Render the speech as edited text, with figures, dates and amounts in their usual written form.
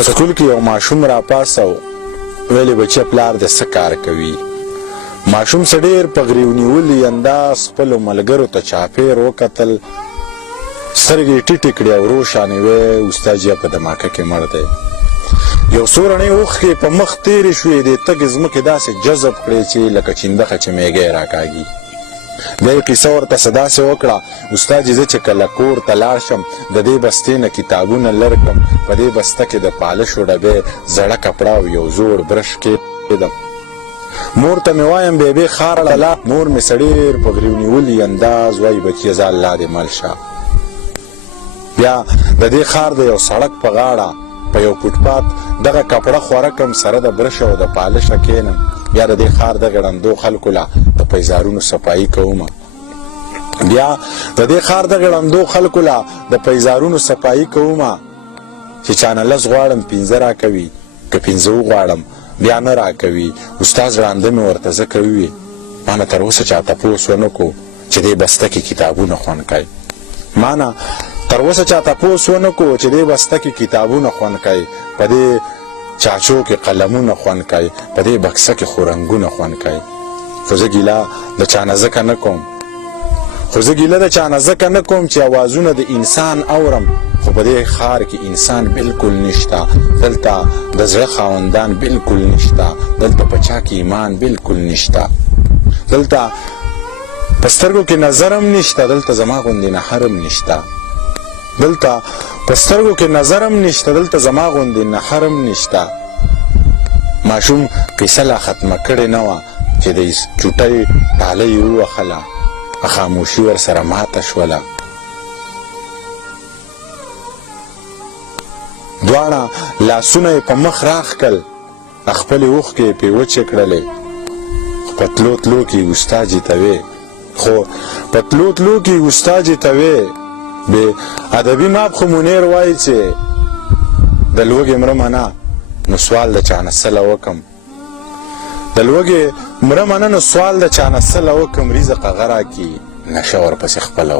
په سکول کې یو ماشوم راپاڅو ویلې بچیه پلار دې څه کار کوي. ماشوم څه ډېر په غریو نیولي انداز خپلو ملګرو ته چاپېر وکتل، سترګې یې ټیټې کړې او روښانې وې استاد جی په دماکه کې مړ دی. یو څو رڼې اوښکې په مخ تېرې شوې، د تګې ځمکې داسې جذب کړې چې لکه چندخه چې میږی راکاږي. بیا یې قیصه ورته څه داسې وکړه، استاد جي زه چې کله کور ته لاړ شم د دې بستې نه کتابونه لر کړم، په دې بسته کې د پالشو ډبې، زړه کپړه او یو زوړ برش کېږدم. مور ته مې وایم بیبې ښار ته لاړ. مور مې څه ډېر په غریو نیولي انداز وایي بچیه ځه الله دې مل شه. بیا د دې ښار د یو سړک په غاړه په یو فوټپات دغه کپړه خوره کړم، سره د برش او د پالشه کښېنم. بیا د دې ښار دغې ړندو خلکو له د پیزارونو صفایي کومه. بیا د دې ښار دغې ړندو خلکو له د پیزارونو صفایي کومه چې چانه لس غواړم پنځه راکوي، که پنځه وغواړم بیا نه راکوي. استاد ړانده مې ورته ځکه ووي ما نه تر اوسه چا تپوس ونه کړو چې دې بسته کې کتابونه خوند کوي. ما نه تر اوسه چا تپوس ونه کړو چې دې بسته کې کتابونه خوند کوي، په دې چاچو کې قلمونه خوند کوي، په دې بکسه کې خو رنګونه خوند کوي. خو زه ګیله د چا نه ځکه نه کوم چې اوازونه د انسان اورم، خو په دې ښار کې انسان بالکل نشته. دلته د زړه خاوندان بالکل نشته، دلته په چا کې ایمان بالکل نشته، دلته په سترګو کې نظرم نشته، دلته زما غوندې نهرم نشته، دلته په سترګو کې نظرم نشته، دلته زما غوندې نهرم نشته. ماشوم قیصه لا ختمه کړې نه وه چې د چوټۍ ډاله یې ووهله، خاموشي ورسره ماته شوله. دواړه لاسونه یې په مخ راښ کړل، خپلې اوښکې یې پرې وچې کړلې. خو په تلو تلو کې استاد جي ته وې بې ادبي ماب خو منیر وایي چې د لوږې مړه منه نو سوال د چا نه سله وکم، د لوږې مړه منه نو سوال د چا نه سله وکم، رزق هغه راکړي نشه ورپسې خپله